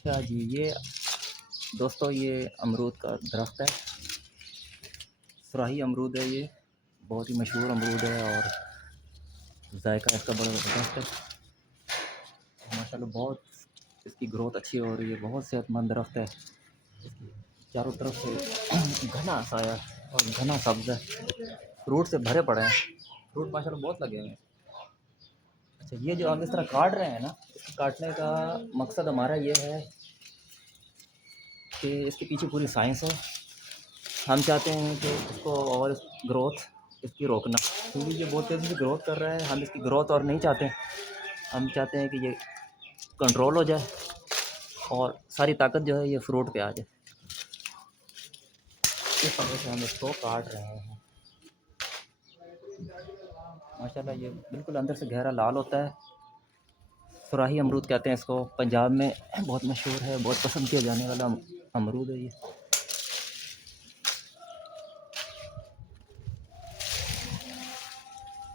अच्छा जी, ये दोस्तों ये अमरूद का दरख्त है। सुराही अमरूद है ये, बहुत ही मशहूर अमरूद है और जायका इसका बड़ा ज़बरदस्त है। माशाल्लाह बहुत इसकी ग्रोथ अच्छी हो रही है, बहुत सेहतमंद दरख्त है। इसकी चारों तरफ से घना साया और घना सब्ज़ है, फ्रूट से भरे पड़े हैं। फ्रूट माशाल्लाह बहुत लगे हुए हैं। अच्छा, ये जो हम इस तरह काट रहे हैं ना, इसको काटने का मकसद हमारा ये है कि इसके पीछे पूरी साइंस है। हम चाहते हैं कि इसको और ग्रोथ इसकी रोकना, क्योंकि ये बहुत तेज़ी से ग्रोथ कर रहा है। हम इसकी ग्रोथ और नहीं चाहते। हम चाहते हैं कि ये कंट्रोल हो जाए और सारी ताकत जो है ये फ्रूट पे आ जाए। इस वजह से हम इसको काट रहे हैं। माशाल्लाह ये बिल्कुल अंदर से गहरा लाल होता है। सुराही अमरूद कहते हैं इसको, पंजाब में बहुत मशहूर है, बहुत पसंद किया जाने वाला अमरूद है ये।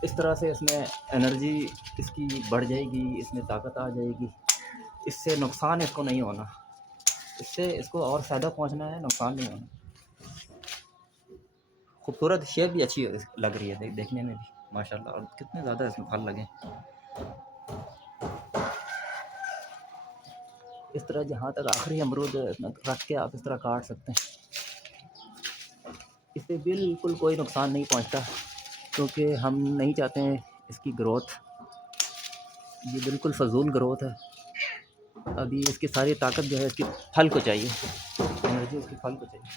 इस तरह से इसमें एनर्जी इसकी बढ़ जाएगी, इसमें ताकत आ जाएगी। इससे नुकसान इसको नहीं होना, इससे इसको और फ़ायदा पहुंचना है, नुकसान नहीं होना। खूबसूरत शेप भी अच्छी लग रही है देखने में भी माशाल्लाह, और कितने ज़्यादा इसमें फल लगे। इस तरह जहाँ तक आखिरी अमरूद रख के आप इस तरह काट सकते हैं। इससे बिल्कुल कोई नुकसान नहीं पहुंचता, क्योंकि हम नहीं चाहते हैं इसकी ग्रोथ। ये बिल्कुल फ़जूल ग्रोथ है। अभी इसकी सारी ताकत जो है इसकी फल को चाहिए, एनर्जी इसकी फल को चाहिए।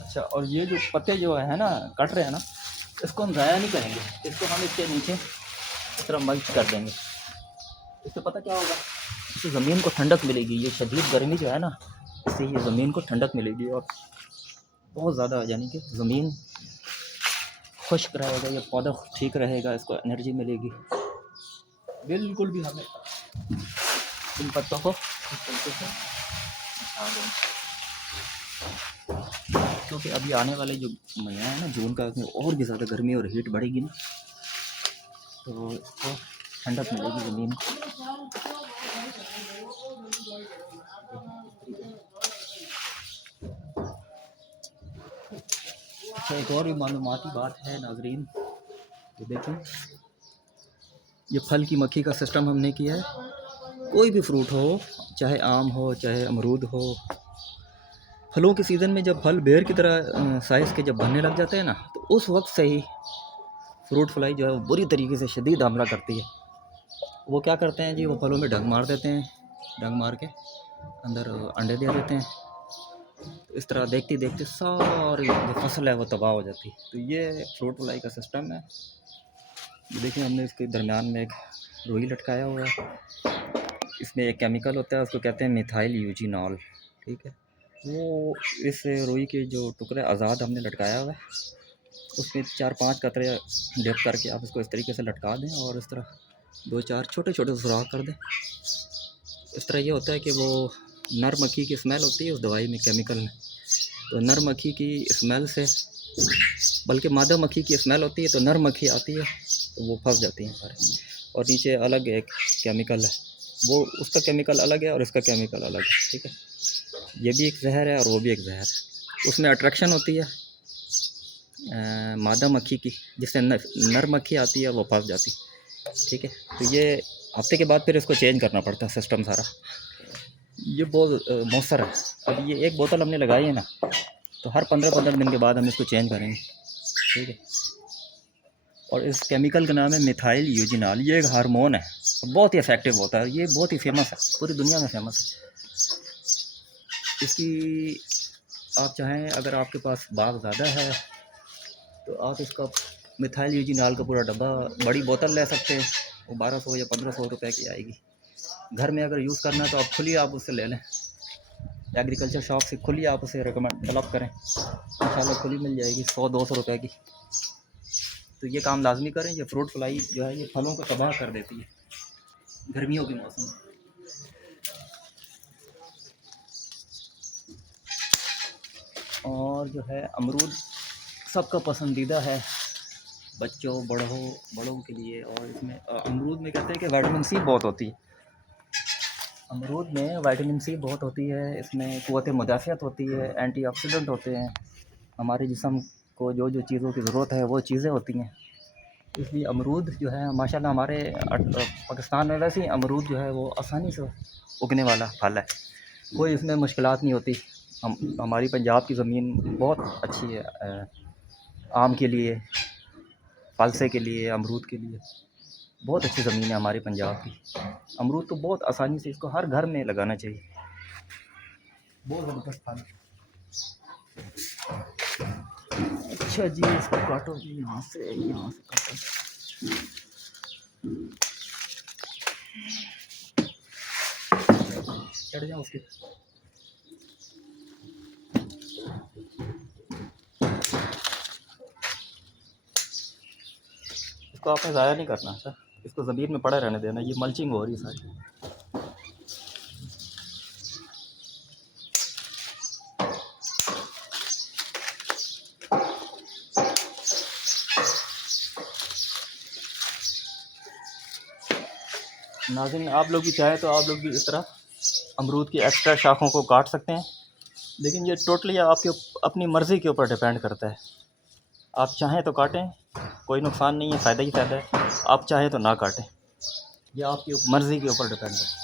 अच्छा, और ये जो पत्ते जो है ना कट रहे हैं ना, इसको हम ज़ाया नहीं करेंगे। इसको हम इसके नीचे इस तरह मल्च कर देंगे। इससे पता क्या होगा, इससे ज़मीन को ठंडक मिलेगी। ये शदीद गर्मी जो है ना, इससे ये ज़मीन को ठंडक मिलेगी और बहुत ज़्यादा, यानी कि ज़मीन खुश्क रहेगा, ये पौधा ठीक रहेगा, इसको एनर्जी मिलेगी। बिल्कुल भी हमें इन पत्तों को इस तरीके से हटा दें, क्योंकि अभी आने वाले जो महीना है ना, जून का, उसमें और भी ज़्यादा गर्मी और हीट बढ़ेगी ना, तो इसको ठंडक मिलेगी ज़मीन को। अच्छा, एक और भी मालूमाती बात है नाजरीन, तो देखें, ये फल की मक्खी का सिस्टम हमने किया है। कोई भी फ्रूट हो, चाहे आम हो चाहे अमरूद हो, फलों के सीज़न में जब फल बेर की तरह साइज़ के जब बनने लग जाते हैं ना, तो उस वक्त से ही फ्रूट फ्लाई जो है वो बुरी तरीके से शदीद हमला करती है। वो क्या करते हैं जी, वो फलों में डंक मार देते हैं, डंक मार के अंदर अंडे दे देते हैं। तो इस तरह देखते देखते सारी जो फसल है वो तबाह हो जाती है। तो ये फ्रूट फ्लाई का सिस्टम है। ये देखिए, हमने इसके दरमियान में एक रुई लटकाया हुआ है। इसमें एक केमिकल होता है, उसको कहते हैं मिथाइल यूजिनॉल। ठीक है, वो इस रुई के जो टुकड़े आज़ाद हमने लटकाया हुआ है, उसमें 4-5 कतरे डिप करके आप इसको इस तरीके से लटका दें और इस तरह 2-4 छोटे छोटे सुराख कर दें। इस तरह ये होता है कि वो नर मक्खी की स्मेल होती है उस दवाई में, केमिकल में, तो नर मक्खी की स्मेल से, बल्कि मादा मक्खी की स्मेल होती है, तो नर मक्खी आती है तो वो फंस जाती हैं सारे। और नीचे अलग एक केमिकल है, वो उसका केमिकल अलग है और इसका केमिकल अलग है। ठीक है, ये भी एक जहर है और वो भी एक जहर है। उसमें अट्रैक्शन होती है मादा मक्खी की, जिससे नर मक्खी आती है वो फंस जाती। ठीक है, तो ये हफ्ते के बाद फिर इसको चेंज करना पड़ता है सिस्टम सारा। ये बहुत मौसर है। अब ये एक बोतल हमने लगाई है ना, तो हर 15-15 दिन के बाद हम इसको चेंज करेंगे। ठीक है, और इस केमिकल का नाम है मिथाइल यूजिनॉल। ये एक हार्मोन है, बहुत ही इफ़ेक्टिव होता है। ये बहुत ही फेमस है, पूरी दुनिया में फेमस है। इसकी आप चाहें, अगर आपके पास बाग ज़्यादा है तो आप इसका मिथाइल यूजिनॉल का पूरा डब्बा, बड़ी बोतल ले सकते हैं। वो 1200 या 1500 रुपए की आएगी। घर में अगर यूज़ करना है तो आप खुली आप उससे ले लें, एग्रीकल्चर शॉप से खुली आप उसे रिकमेंड तलब करें, इंशाल्लाह खुली मिल जाएगी 100-200 रुपए की। तो ये काम लाजमी करें। ये फ्रूट फ्लाई जो है ये फलों को तबाह कर देती है गर्मियों के मौसम में। और जो है अमरूद सबका पसंदीदा है, बच्चों बड़ों के लिए। और इसमें अमरूद में कहते हैं कि विटामिन सी बहुत होती है। अमरूद में विटामिन सी बहुत होती है, इसमें क़ुव्वत मुदाफ़ियत होती है, एंटीऑक्सीडेंट होते हैं। हमारे जिस्म को जो जो चीज़ों की ज़रूरत है वो चीज़ें होती हैं। इसलिए अमरूद जो है माशाल्लाह हमारे पाकिस्तान में वैसे ही अमरूद जो है वो आसानी से उगने वाला फल है, कोई इसमें मुश्किलात नहीं होती। हमारी पंजाब की ज़मीन बहुत अच्छी है आम के लिए, फ़लसे के लिए, अमरूद के लिए बहुत अच्छी ज़मीन है हमारे पंजाब की। अमरूद तो बहुत आसानी से इसको हर घर में लगाना चाहिए, बहुत ज़बरदस्त फल है। अच्छा जी, इसको काटो जी, यहाँ से काटो। चढ़ जाओ उसके। इसको आपने ज़ाया नहीं करना सर, इसको ज़मीन में पड़ा रहने देना, ये मल्चिंग हो रही है सारी। नाज़रीन, आप लोग भी चाहें तो आप लोग भी इस तरह अमरूद की एक्स्ट्रा शाखों को काट सकते हैं, लेकिन ये टोटली आपके अपनी मर्ज़ी के ऊपर डिपेंड करता है। आप चाहें तो काटें, कोई नुकसान नहीं है, फ़ायदा ही फ़ायदा है। आप चाहें तो ना काटें, यह आपकी मर्ज़ी के ऊपर डिपेंड है।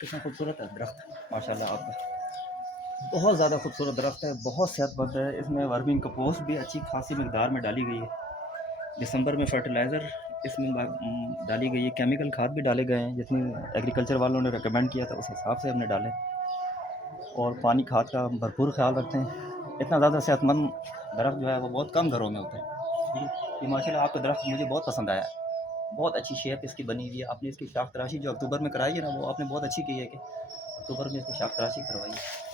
कितना खूबसूरत है दरख्त माशाल्लाह आपका, बहुत ज़्यादा खूबसूरत दरख्त है, बहुत सेहतमंद है। इसमें वर्मिंग कंपोस्ट भी अच्छी खासी मकदार में डाली गई है। दिसंबर में फर्टिलाइज़र इसमें डाली गई है, केमिकल खाद भी डाले गए हैं जितनी एग्रीकल्चर वालों ने रिकमेंड किया था उस हिसाब से हमने डाले। और पानी खाद का भरपूर ख्याल रखते हैं। इतना ज़्यादा सेहतमंद दरख्त जो है वो बहुत कम घरों में होता है। ये माशाल्लाह आपका दरख्त मुझे बहुत पसंद आया, बहुत अच्छी शेप इसकी बनी हुई है। आपने इसकी शाख तराशी जो अक्टूबर में कराई है ना, वो आपने बहुत अच्छी की है कि अक्टूबर में इसकी शाख तराशी करवाई है।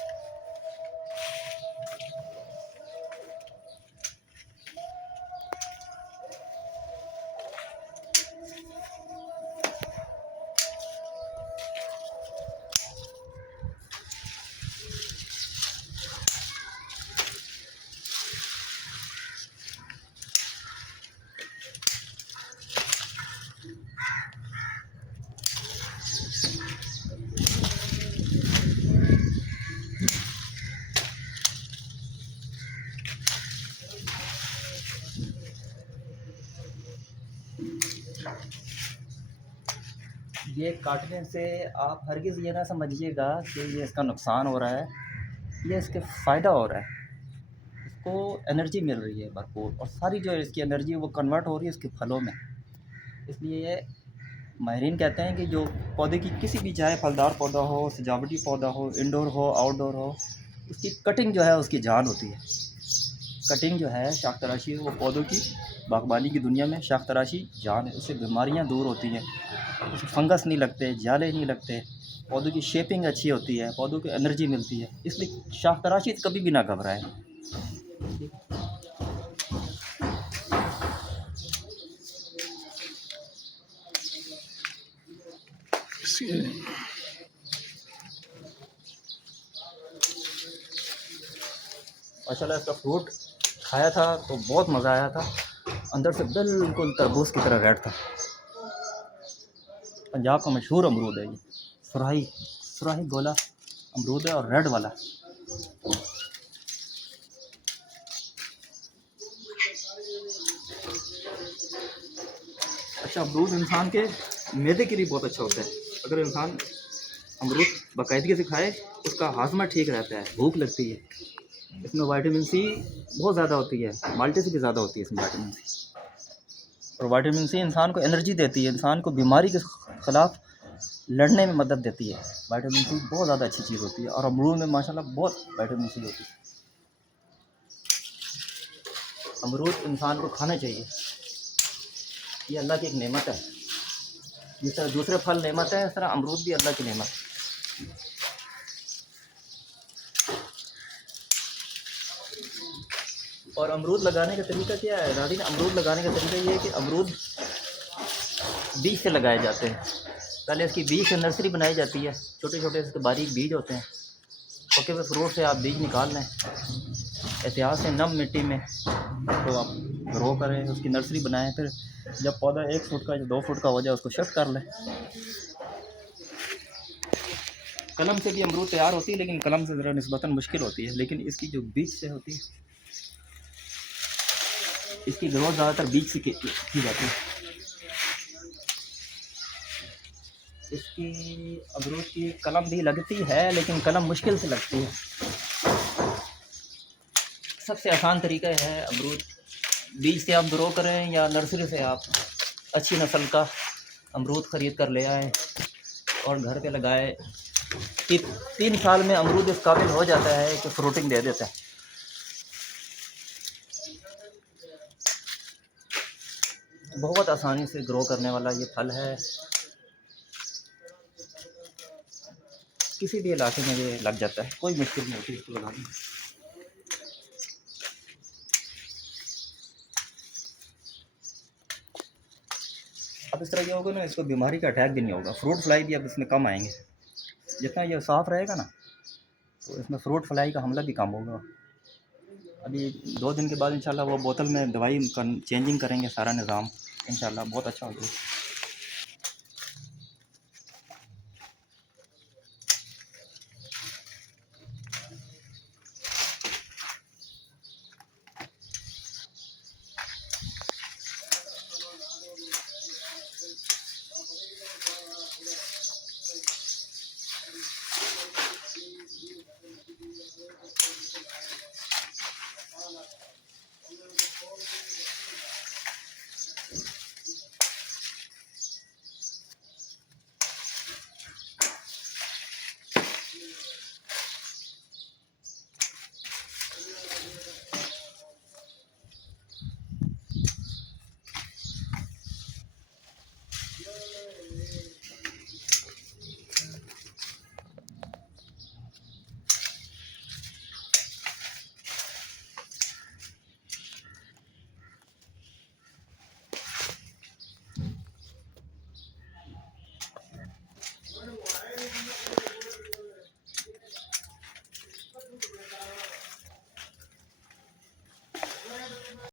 ये काटने से आप हरगिज़ ये ना समझिएगा कि ये इसका नुकसान हो रहा है, ये इसके फ़ायदा हो रहा है। इसको एनर्जी मिल रही है भरपूर, और सारी जो इसकी एनर्जी है वो कन्वर्ट हो रही है इसके फलों में। इसलिए ये माहिरीन कहते हैं कि जो पौधे की किसी भी, चाहे फलदार पौधा हो, सजावटी पौधा हो, इंडोर हो, आउटडोर हो, उसकी कटिंग जो है उसकी जान होती है। कटिंग जो है शाख तराशी, वो पौधों की बागबानी की दुनिया में शाख तराशी जान है। उससे बीमारियां दूर होती हैं, उससे फंगस नहीं लगते, जाले नहीं लगते, पौधों की शेपिंग अच्छी होती है, पौधों को एनर्जी मिलती है। इसलिए शाख तराशी से कभी भी ना घबराएं। माशाल्लाह इसका फ्रूट खाया था तो बहुत मज़ा आया था, अंदर से बिल्कुल तरबूज की तरह रेड था। पंजाब का मशहूर अमरूद है ये, सुराही सुराही गोला अमरूद है, और रेड वाला। अच्छा अमरूद इंसान के मैदे के लिए बहुत अच्छा होता है। अगर इंसान अमरूद बाकायदगी से खाए उसका हाजमा ठीक रहता है, भूख लगती है। इसमें विटामिन सी बहुत ज़्यादा होती है, माल्टे से भी ज़्यादा होती है इसमें विटामिन सी। और विटामिन सी इंसान को एनर्जी देती है, इंसान को बीमारी के ख़िलाफ़ लड़ने में मदद देती है। विटामिन सी बहुत ज़्यादा अच्छी चीज़ होती है और अमरूद में माशाल्लाह बहुत विटामिन सी होती है। अमरूद इंसान को खाना चाहिए, ये अल्लाह की एक नेमत है। जिस तरह दूसरे फल नेमत है, इस तरह अमरूद भी अल्लाह की नेमत है। और अमरूद लगाने का तरीका क्या है नाज़रीन? अमरूद लगाने का तरीका ये है कि अमरूद बीज से लगाए जाते हैं। पहले इसकी बीज से नर्सरी बनाई जाती है, छोटे छोटे इसके बारीक बीज होते हैं। पके हुए फ्रूट से आप बीज निकाल लें, एहतियात से नम मिट्टी में तो आप ग्रो करें, उसकी नर्सरी बनाएं। फिर जब पौधा 1 फुट का या 2 फुट का हो जाए उसको शिफ्ट कर लें। कलम से भी अमरूद तैयार होती है, लेकिन कलम से ज़रा निस्बतन मुश्किल होती है। लेकिन इसकी जो बीज से होती है, इसकी ग्रोथ ज़्यादातर बीज से की जाती है। इसकी अमरूद की कलम भी लगती है, लेकिन कलम मुश्किल से लगती है। सबसे आसान तरीका है अमरूद बीज से आप ग्रो करें या नर्सरी से आप अच्छी नस्ल का अमरूद ख़रीद कर ले आएँ और घर पे लगाए। 3 साल में अमरूद इस काबिल हो जाता है कि फ्रूटिंग दे देता है। बहुत आसानी से ग्रो करने वाला ये फल है, किसी भी इलाके में ये लग जाता है, कोई मुश्किल नहीं होती इसको लगाने में। अब इस तरह ये होगा ना, इसको बीमारी का अटैक भी नहीं होगा। फ्रूट फ्लाई भी अब इसमें कम आएंगे। जितना ये साफ़ रहेगा ना, तो इसमें फ्रूट फ्लाई का हमला भी कम होगा। अभी 2 दिन के बाद इंशाल्लाह वो बोतल में दवाई चेंजिंग करेंगे, सारा निज़ाम इंशाल्लाह बहुत अच्छा होगा।